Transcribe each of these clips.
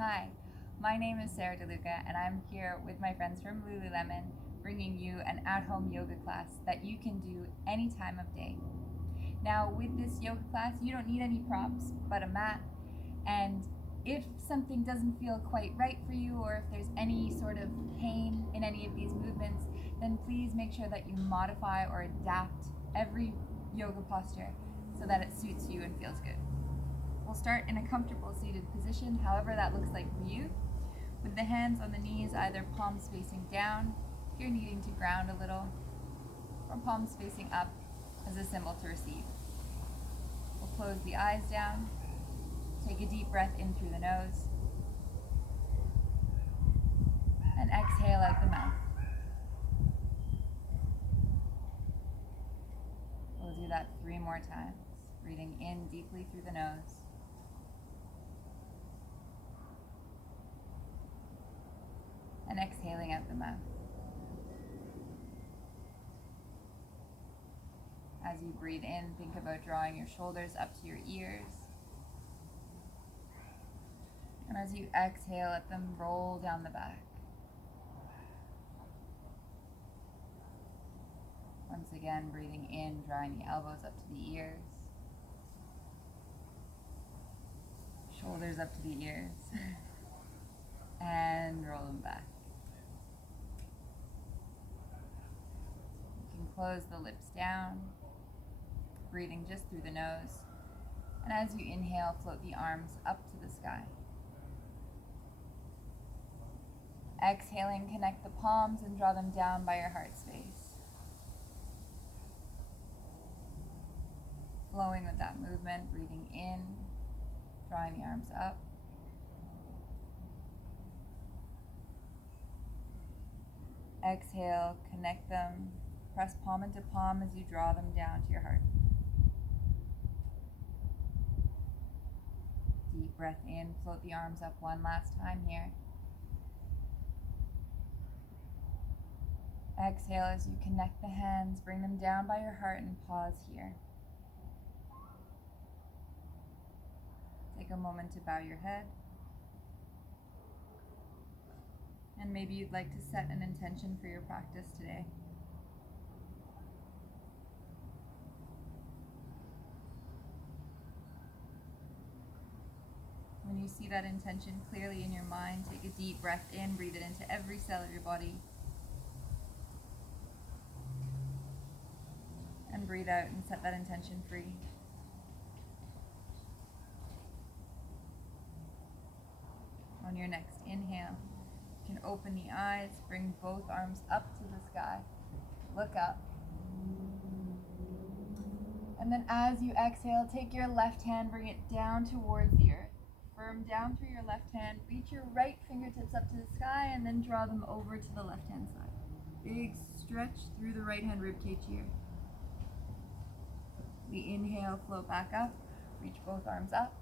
Hi, my name is Sarah Lucca, and I'm here with my friends from Lululemon, bringing you an at-home yoga class that you can do any time of day. Now, with this yoga class, you don't need any props but a mat, and if something doesn't feel quite right for you, or if there's any sort of pain in any of these movements, then please make sure that you modify or adapt every yoga posture so that it suits you and feels good. We'll start in a comfortable seated position, however that looks like for you, with the hands on the knees, either palms facing down, if you're needing to ground a little, or palms facing up as a symbol to receive. We'll close the eyes down, take a deep breath in through the nose, and exhale out the mouth. We'll do that 3 more times, breathing in deeply through the nose, and exhaling out the mouth. As you breathe in, think about drawing your shoulders up to your ears. And as you exhale, let them roll down the back. Once again, breathing in, drawing the elbows up to the ears. Shoulders up to the ears. And roll them back. You can close the lips down, breathing just through the nose. And as you inhale, float the arms up to the sky. Exhaling, connect the palms and draw them down by your heart space. Flowing with that movement, breathing in, drawing the arms up. Exhale, connect them, press palm into palm as you draw them down to your heart. Deep breath in, float the arms up one last time here. Exhale as you connect the hands, bring them down by your heart and pause here. Take a moment to bow your head. And maybe you'd like to set an intention for your practice today. When you see that intention clearly in your mind, take a deep breath in, breathe it into every cell of your body. And breathe out and set that intention free. On your next inhale, you can open the eyes, bring both arms up to the sky, look up. And then as you exhale, take your left hand, bring it down towards the earth. Firm down through your left hand, reach your right fingertips up to the sky, and then draw them over to the left hand side. Big stretch through the right hand ribcage here. We inhale, float back up, reach both arms up.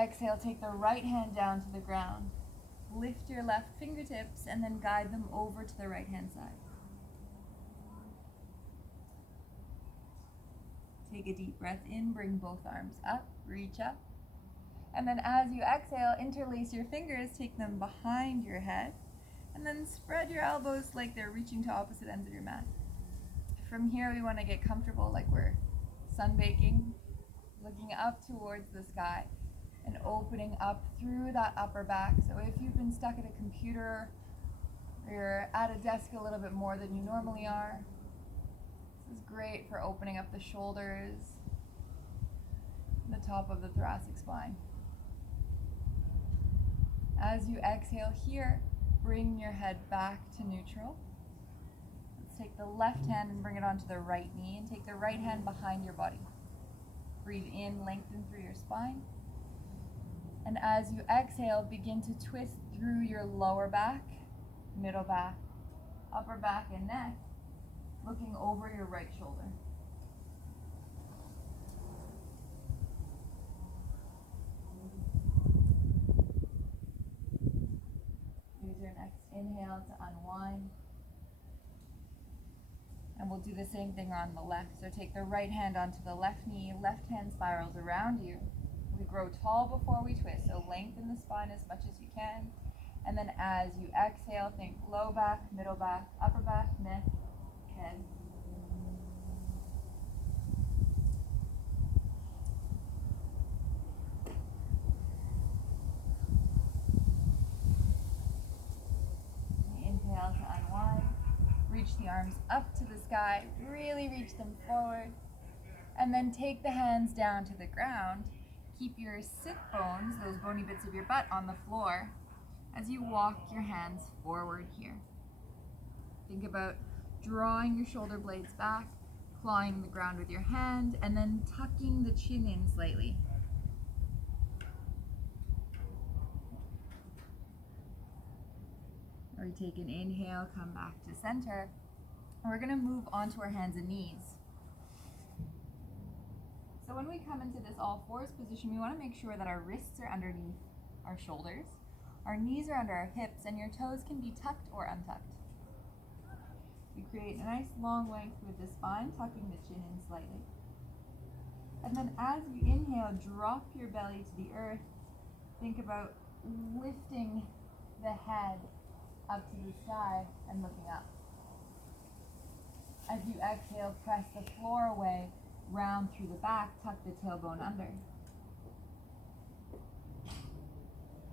Exhale, take the right hand down to the ground. Lift your left fingertips and then guide them over to the right hand side. Take a deep breath in, bring both arms up, reach up. And then as you exhale, interlace your fingers, take them behind your head, and then spread your elbows like they're reaching to opposite ends of your mat. From here, we want to get comfortable like we're sunbaking, looking up towards the sky and opening up through that upper back. So if you've been stuck at a computer or you're at a desk a little bit more than you normally are, this is great for opening up the shoulders, the top of the thoracic spine. As you exhale here, bring your head back to neutral. Let's take the left hand and bring it onto the right knee, and take the right hand behind your body. Breathe in, lengthen through your spine. And as you exhale, begin to twist through your lower back, middle back, upper back and neck, looking over your right shoulder. Use your next inhale to unwind. And we'll do the same thing on the left. So take the right hand onto the left knee, left hand spirals around you. We grow tall before we twist, so lengthen the spine as much as you can. And then as you exhale, think low back, middle back, upper back, neck, head. Inhale to unwind. Reach the arms up to the sky. Really reach them forward. And then take the hands down to the ground. Keep your sit bones, those bony bits of your butt, on the floor as you walk your hands forward here. Think about drawing your shoulder blades back, clawing the ground with your hand, and then tucking the chin in slightly. Or we take an inhale, come back to center. And we're going to move onto our hands and knees. So when we come into this all fours position, we want to make sure that our wrists are underneath our shoulders, our knees are under our hips, and your toes can be tucked or untucked. We create a nice long length with the spine, tucking the chin in slightly. And then as you inhale, drop your belly to the earth. Think about lifting the head up to the sky and looking up. As you exhale, press the floor away, round through the back, tuck the tailbone under.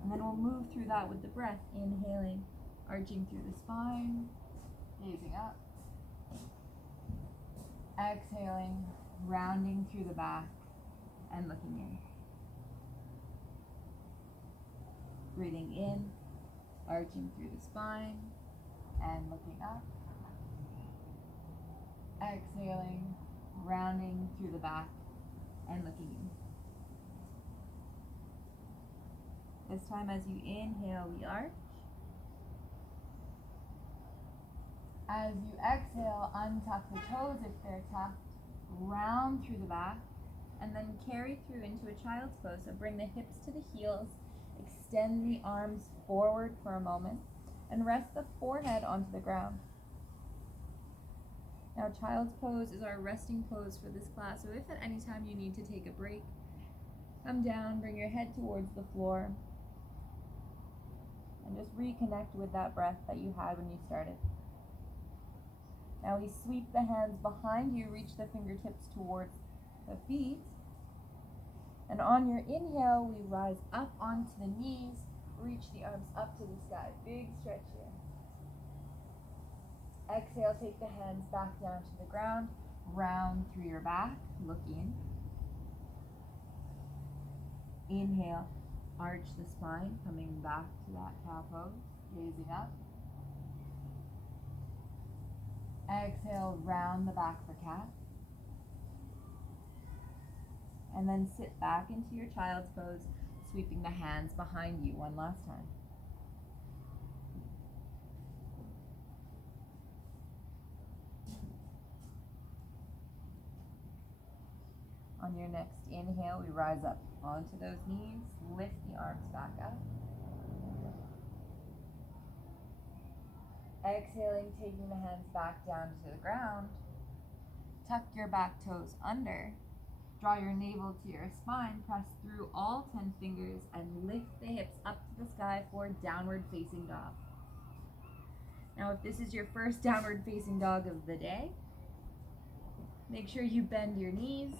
And then we'll move through that with the breath, inhaling, arching through the spine, gazing up. Exhaling, rounding through the back and looking in. Breathing in, arching through the spine and looking up. Exhaling, rounding through the back and looking in. This time as you inhale, we arch. As you exhale, untuck the toes if they're tucked, round through the back, and then carry through into a child's pose. So bring the hips to the heels, extend the arms forward for a moment, and rest the forehead onto the ground. Now, child's pose is our resting pose for this class, so if at any time you need to take a break, come down, bring your head towards the floor, and just reconnect with that breath that you had when you started. Now we sweep the hands behind you, reach the fingertips towards the feet, and on your inhale, we rise up onto the knees, reach the arms up to the sky, big stretch here. Exhale, take the hands back down to the ground, round through your back, look in. Inhale, arch the spine, coming back to that cow pose, gazing up. Exhale, round the back for cat. And then sit back into your child's pose, sweeping the hands behind you one last time. On your next inhale, we rise up onto those knees, lift the arms back up. Exhaling, taking the hands back down to the ground. Tuck your back toes under. Draw your navel to your spine, press through all 10 fingers, and lift the hips up to the sky for downward facing dog. Now, if this is your first downward facing dog of the day, make sure you bend your knees.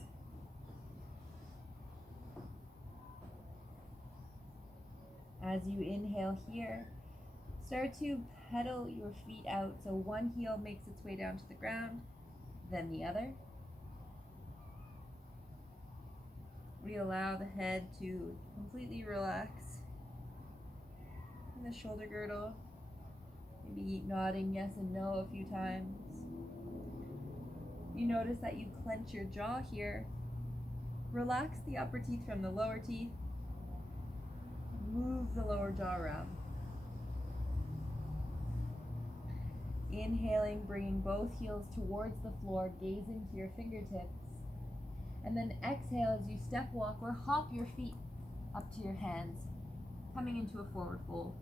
As you inhale here, start to pedal your feet out so one heel makes its way down to the ground, then the other. We allow the head to completely relax in the shoulder girdle, maybe nodding yes and no a few times. You notice that you clench your jaw here. Relax the upper teeth from the lower teeth. Move the lower jaw around. Inhaling, bringing both heels towards the floor, gazing to your fingertips. And then exhale as you step walk or hop your feet up to your hands, coming into a forward fold.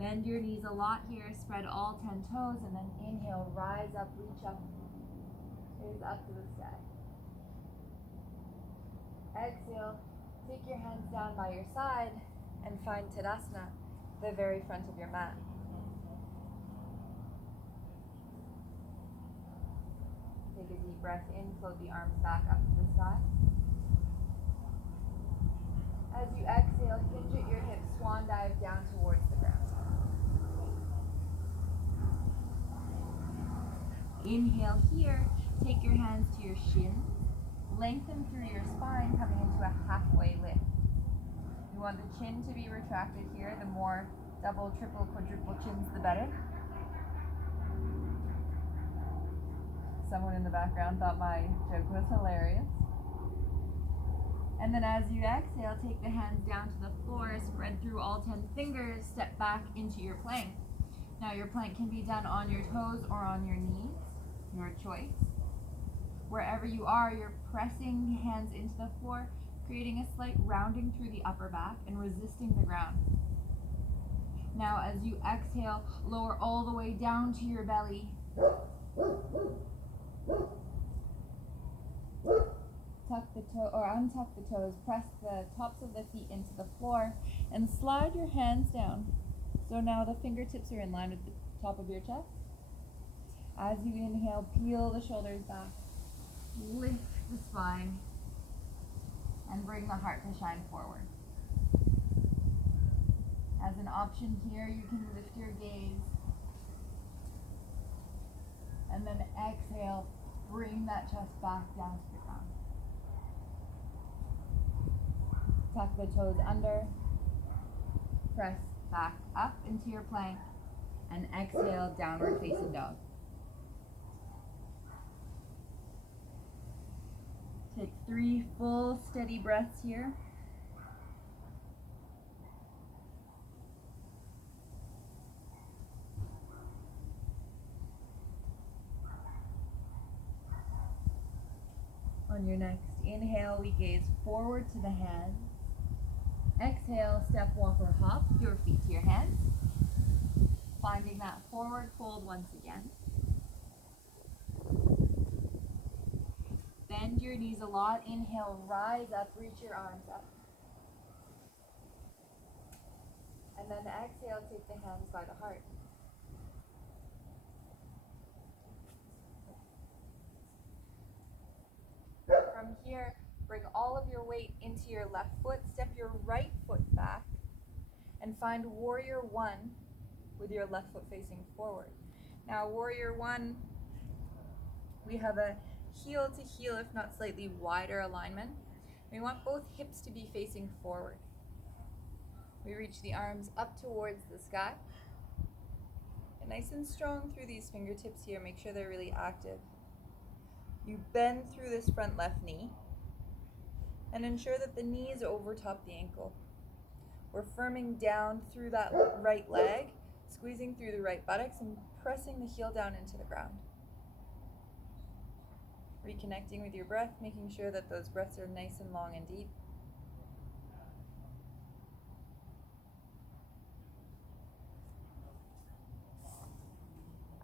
Bend your knees a lot here, spread all 10 toes, and then inhale, rise up, reach up, gaze up to the sky. Exhale, take your hands down by your side and find Tadasana, the very front of your mat. Take a deep breath in, float the arms back up to the sky. As you exhale, hinge at your hips, swan dive down towards the ground. Inhale here, take your hands to your shins, lengthen through your spine, coming into a halfway lift. You want the chin to be retracted here. The more double, triple, quadruple chins, the better. Someone in the background thought my joke was hilarious. And then as you exhale, take the hands down to the floor, spread through all 10 fingers, step back into your plank. Now your plank can be done on your toes or on your knees, your choice. Wherever you are, you're pressing hands into the floor, creating a slight rounding through the upper back and resisting the ground. Now as you exhale, lower all the way down to your belly. Tuck the toe or untuck the toes, press the tops of the feet into the floor and slide your hands down. So now the fingertips are in line with the top of your chest. As you inhale, peel the shoulders back, lift the spine, and bring the heart to shine forward. As an option here, you can lift your gaze and then exhale, bring that chest back down to the ground. Tuck the toes under, press back up into your plank, and exhale, downward facing dog. Take 3 full steady breaths here. On your next inhale, we gaze forward to the hands. Exhale, step, walk, or hop your feet to your hands. Finding that forward fold once again. Bend your knees a lot. Inhale, rise up, reach your arms up. And then exhale, take the hands by the heart. From here, bring all of your weight into your left foot, step your right foot back, and find Warrior One with your left foot facing forward. Now, Warrior One, we have a heel to heel, if not slightly wider alignment. We want both hips to be facing forward. We reach the arms up towards the sky. And nice and strong through these fingertips here, make sure they're really active. You bend through this front left knee and ensure that the knee is over top the ankle. We're firming down through that right leg, squeezing through the right buttocks and pressing the heel down into the ground. Reconnecting with your breath, making sure that those breaths are nice and long and deep.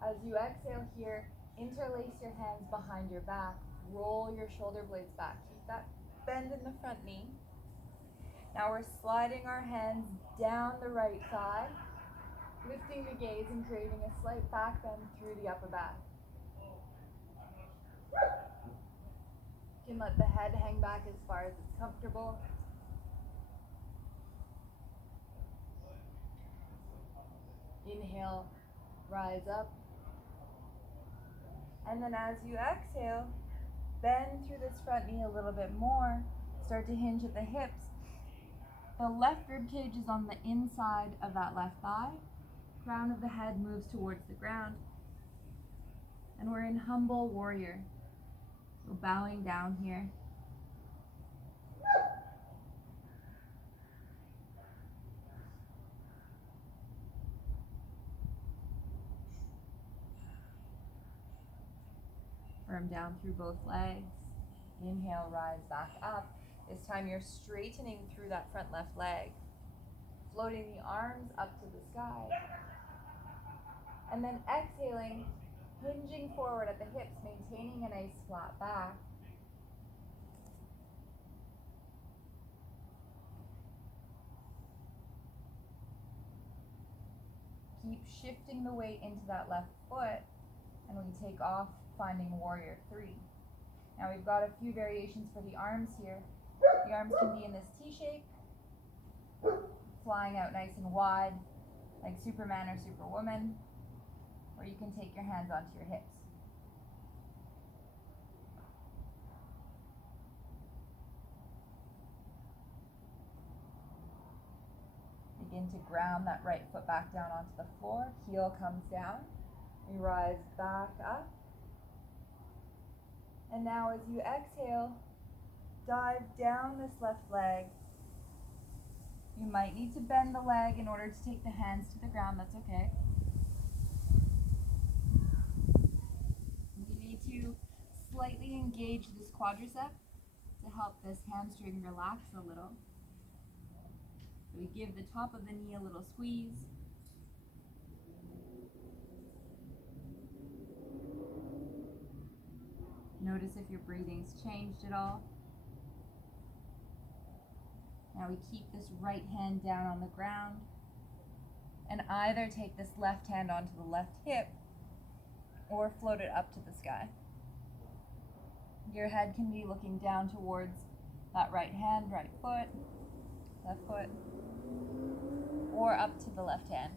As you exhale here, interlace your hands behind your back, roll your shoulder blades back. Keep that bend in the front knee. Now we're sliding our hands down the right side, lifting the gaze and creating a slight back bend through the upper back. You can let the head hang back as far as it's comfortable. Inhale, rise up. And then as you exhale, bend through this front knee a little bit more. Start to hinge at the hips. The left rib cage is on the inside of that left thigh. Crown of the head moves towards the ground. And we're in humble warrior. So bowing down here. Firm down through both legs. Inhale, rise back up. This time you're straightening through that front left leg. Floating the arms up to the sky. And then exhaling, hinging forward at the hips, maintaining a nice flat back. keep shifting the weight into that left foot, and we take off, finding warrior three. Now we've got a few variations for the arms here. The arms can be in this T shape, flying out nice and wide, like Superman or Superwoman, or you can take your hands onto your hips. Begin to ground that right foot back down onto the floor. Heel comes down. We rise back up. And now as you exhale, dive down this left leg. You might need to bend the leg in order to take the hands to the ground. That's okay. You need to slightly engage this quadricep to help this hamstring relax a little. So we give the top of the knee a little squeeze. Notice if your breathing's changed at all. Now we keep this right hand down on the ground and either take this left hand onto the left hip or float it up to the sky. Your head can be looking down towards that right hand, right foot, left foot, or up to the left hand.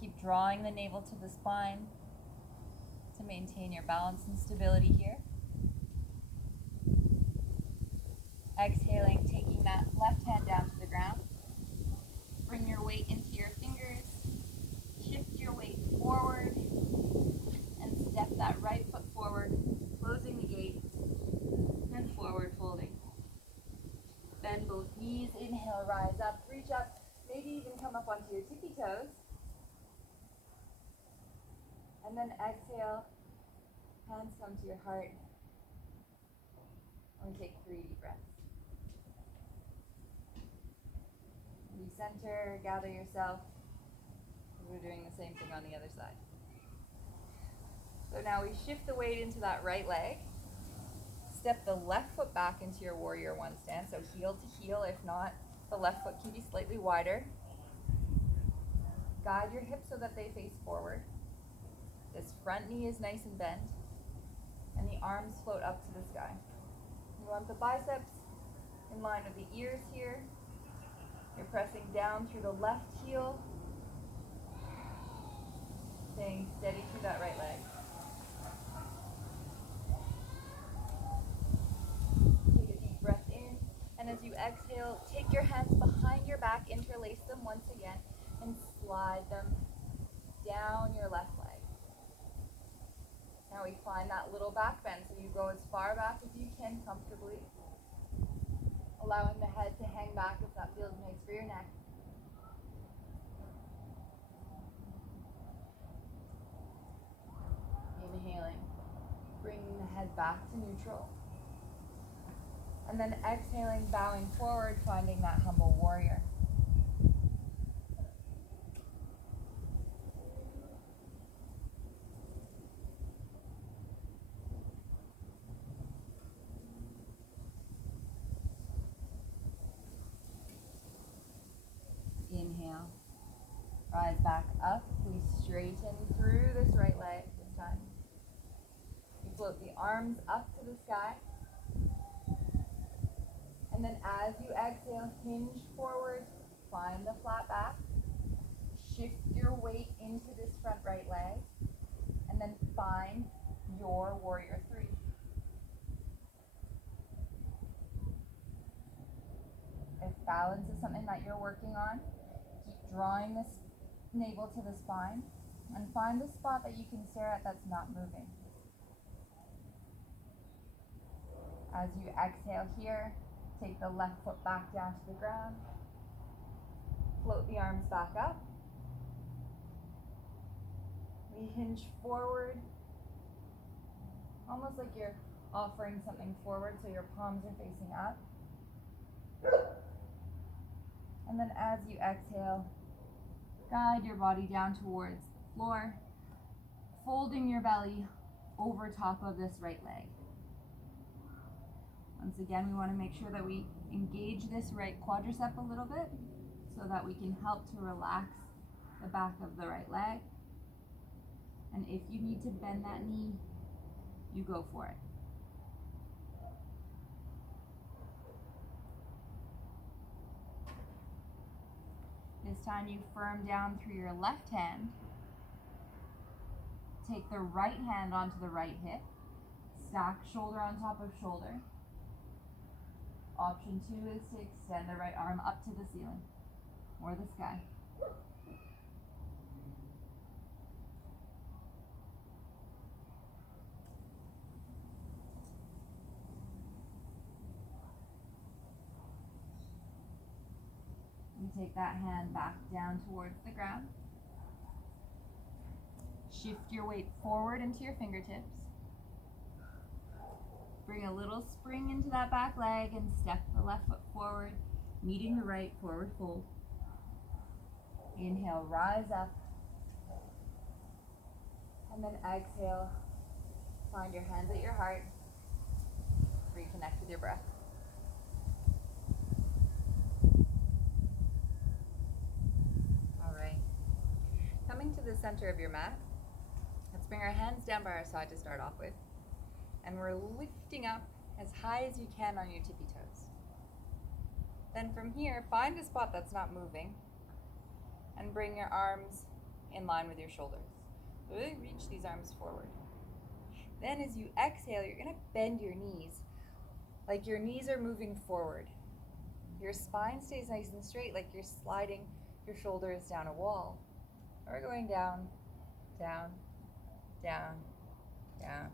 Keep drawing the navel to the spine to maintain your balance and stability here. Exhaling, taking that left hand down to the ground. Bring your weight into your fingers. Shift your weight forward and step that right foot forward, closing the gate, and forward folding. Bend both knees, inhale, rise up, reach up, maybe even come up onto your tippy toes. And then exhale, hands come to your heart. And take 3 deep breaths. Recenter, gather yourself. We're doing the same thing on the other side. So now we shift the weight into that right leg. Step the left foot back into your warrior one stance, so heel to heel. If not, the left foot can be slightly wider. Guide your hips so that they face forward. This front knee is nice and bent, and the arms float up to the sky. You want the biceps in line with the ears here. You're pressing down through the left heel, staying steady through that right leg. Take a deep breath in, and as you exhale, take your hands behind your back, interlace them once again, and slide them down your left leg. Now we find that little back bend, so you go as far back as you can comfortably, allowing the head to hang back if that feels nice for your neck. Inhaling, bringing the head back to neutral. And then exhaling, bowing forward, finding that humble warrior. Inhale, rise back up. We straighten through this right leg this time. You float the arms up to the sky. And then as you exhale, hinge forward, find the flat back. Shift your weight into this front right leg. And then find your warrior three. If balance is something that you're working on, keep drawing this navel to the spine and find the spot that you can stare at that's not moving. As you exhale here, take the left foot back down to the ground. Float the arms back up. We hinge forward, almost like you're offering something forward so your palms are facing up. And then as you exhale, guide your body down towards the floor, folding your belly over top of this right leg. Once again, we want to make sure that we engage this right quadricep a little bit so that we can help to relax the back of the right leg. And if you need to bend that knee, you go for it. This time you firm down through your left hand. Take the right hand onto the right hip. Stack shoulder on top of shoulder. Option 2 is to extend the right arm up to the ceiling or the sky. You take that hand back down towards the ground. Shift your weight forward into your fingertips. Bring a little spring into that back leg and step the left foot forward, meeting the right forward fold. Inhale, rise up. And then exhale, find your hands at your heart. Reconnect with your breath. All right. Coming to the center of your mat, let's bring our hands down by our side to start off with. And we're lifting up as high as you can on your tippy toes. Then from here, find a spot that's not moving and bring your arms in line with your shoulders. Really reach these arms forward. Then as you exhale, you're gonna bend your knees like your knees are moving forward. Your spine stays nice and straight, like you're sliding your shoulders down a wall. Or going down, down, down, down,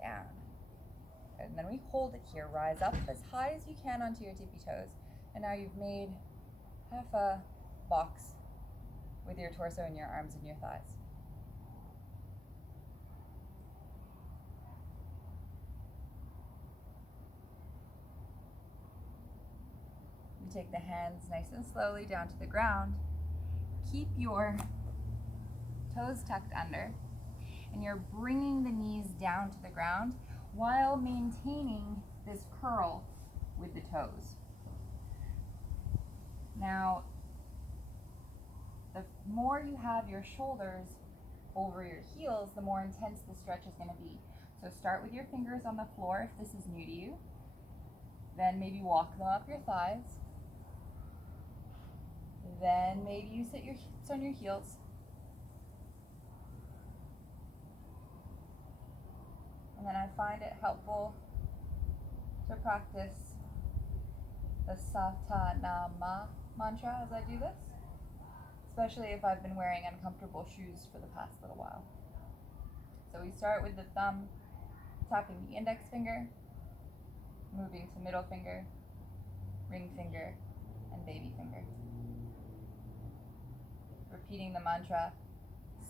down. And then we hold it here. Rise up as high as you can onto your tippy toes. And now you've made half a box with your torso and your arms and your thighs. You take the hands nice and slowly down to the ground. Keep your toes tucked under, and you're bringing the knees down to the ground while maintaining this curl with the toes. Now, the more you have your shoulders over your heels, the more intense the stretch is going to be. So start with your fingers on the floor if this is new to you. Then maybe walk them up your thighs. Then maybe you sit your hips on your heels. And then I find it helpful to practice the Satanama mantra as I do this, especially if I've been wearing uncomfortable shoes for the past little while. So we start with the thumb tapping the index finger, moving to middle finger, ring finger, and baby finger. Repeating the mantra,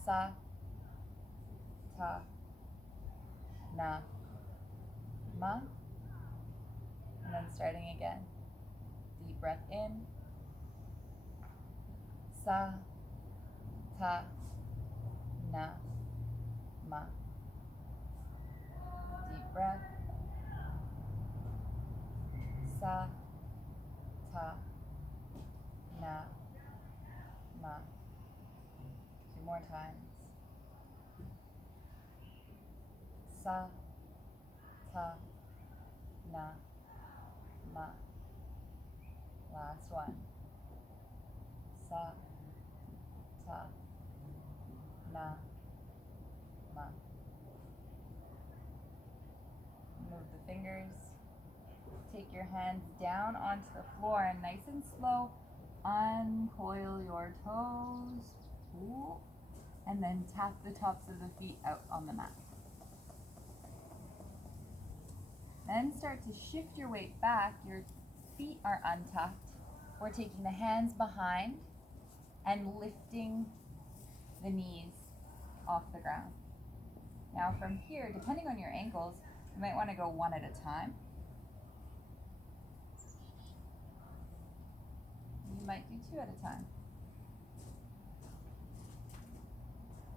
Sa, Ta, Na, Ma, and then starting again. Deep breath in, Sa, Ta, Na, Ma. Deep breath, Sa, Ta, Na, Ma. 2 more times. Sa, ta, na, ma. Last one. Sa, ta, na, ma. Move the fingers. Take your hands down onto the floor and nice and slow, uncoil your toes. Ooh. And then tap the tops of the feet out on the mat. Then start to shift your weight back. Your feet are untucked. We're taking the hands behind and lifting the knees off the ground. Now from here, depending on your ankles, you might want to go one at a time. You might do 2 at a time.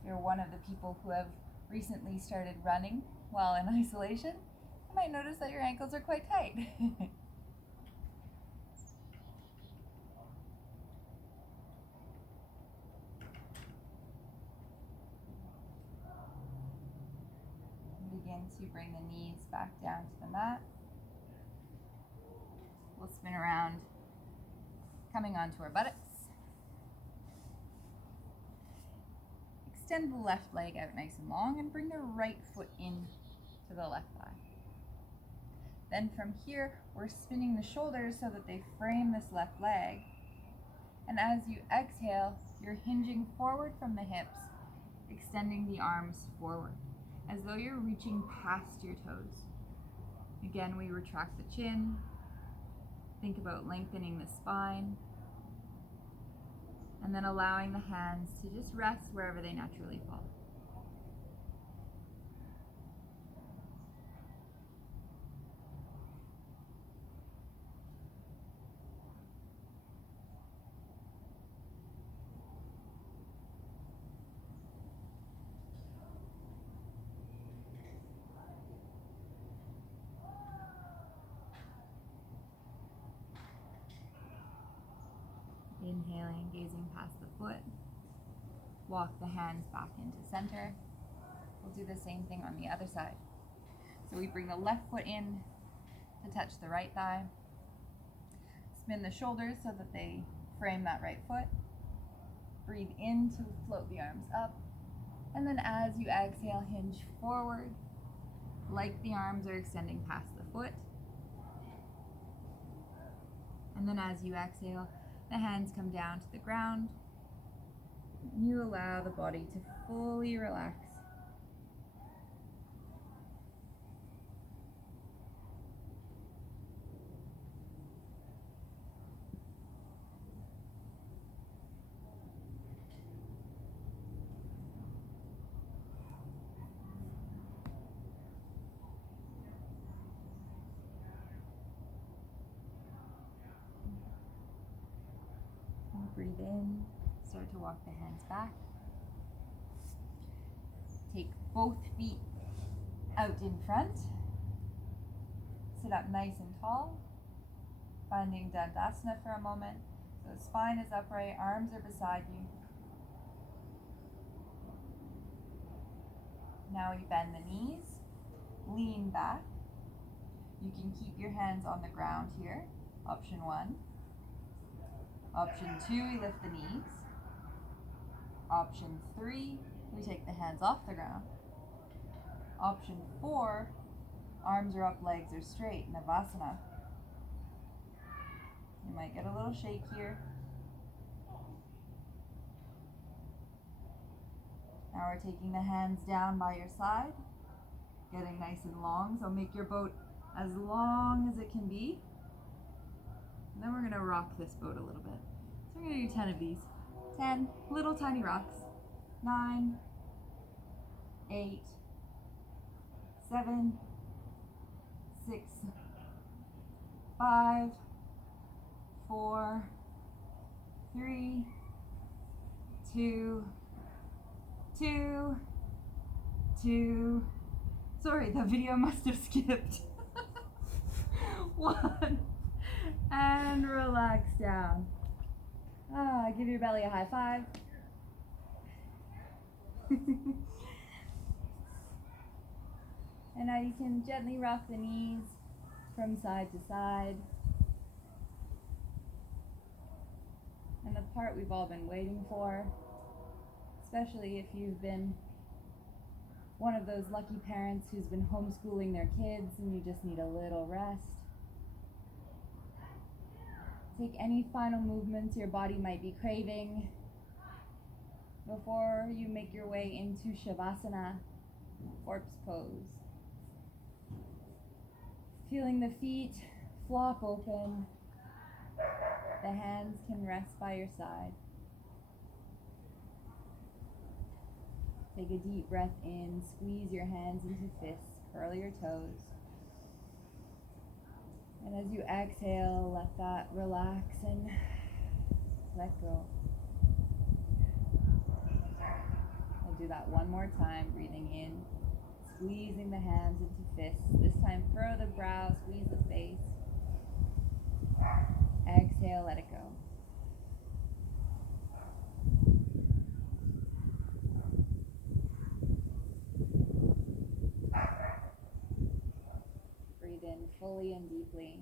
If you're one of the people who have recently started running while in isolation, you might notice that your ankles are quite tight. to bring the knees back down to the mat. We'll spin around, coming onto our buttocks. Extend the left leg out nice and long and bring the right foot in to the left thigh. Then from here, we're spinning the shoulders so that they frame this left leg. And as you exhale, you're hinging forward from the hips, extending the arms forward, as though you're reaching past your toes. Again, we retract the chin. Think about lengthening the spine. And then allowing the hands to just rest wherever they naturally fall. Inhaling, gazing past the foot. Walk the hands back into center. We'll do the same thing on the other side. So we bring the left foot in to touch the right thigh. Spin the shoulders so that they frame that right foot. Breathe in to float the arms up. And then as you exhale, hinge forward, like the arms are extending past the foot. And then as you exhale, the hands come down to the ground. You allow the body to fully relax. Breathe in, start to walk the hands back. Take both feet out in front. Sit up nice and tall, finding Dandasana for a moment. So the spine is upright, arms are beside you. Now you bend the knees, lean back. You can keep your hands on the ground here, option 1. Option 2, we lift the knees. Option 3, we take the hands off the ground. Option 4, arms are up, legs are straight, Navasana. You might get a little shake here. Now we're taking the hands down by your side, getting nice and long, so make your boat as long as it can be. And then we're going to rock this boat a little bit. So we're going to do 10 of these. 10 little tiny rocks. 9, 8, 7, 6, 5, 4, 3, 2, 2. Sorry, the video must have skipped. 1. And relax down. Give your belly a high five. And now you can gently rock the knees from side to side. And the part we've all been waiting for, especially if you've been one of those lucky parents who's been homeschooling their kids and you just need a little rest. Take any final movements your body might be craving before you make your way into Shavasana, corpse pose. Feeling the feet flop open, the hands can rest by your side. Take a deep breath in, squeeze your hands into fists, curl your toes. And as you exhale, let that relax and let go. We'll do that one more time, breathing in, squeezing the hands into fists. This time furrow the brow, squeeze the face. Exhale, let it go. fully and deeply.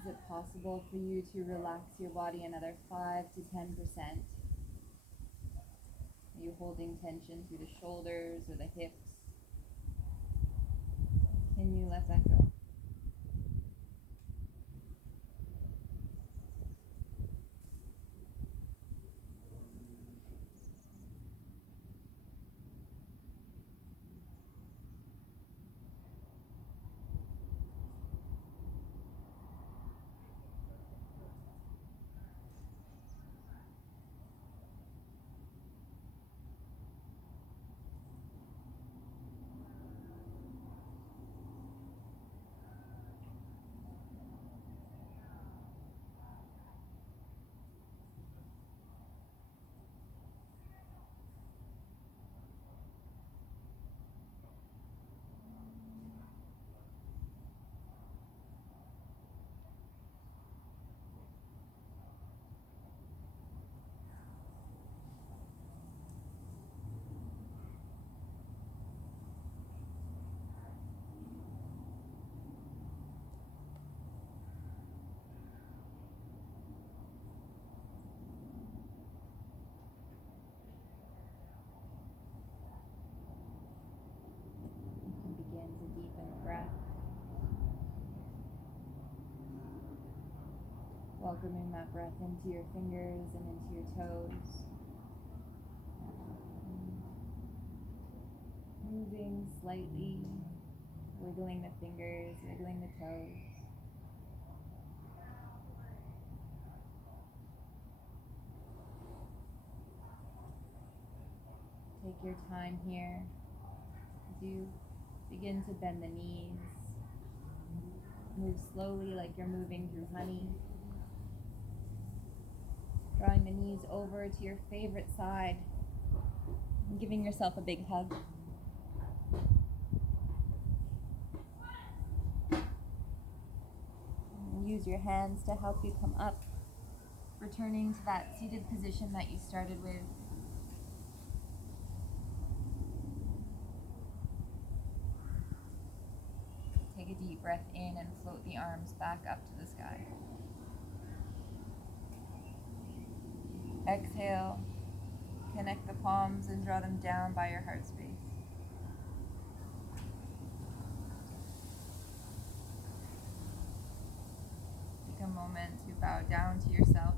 Is it possible for you to relax your body another 5 to 10%? Are you holding tension through the shoulders or the hips? Can you let that go? Begin to deepen the breath, welcoming that breath into your fingers and into your toes, moving slightly, wiggling the fingers, wiggling the toes. Take your time here as you begin to bend the knees. Move slowly like you're moving through honey. Drawing the knees over to your favorite side and giving yourself a big hug. And use your hands to help you come up, returning to that seated position that you started with. Take a deep breath in and float the arms back up to the sky. Exhale, connect the palms and draw them down by your heart space. Take a moment to bow down to yourself.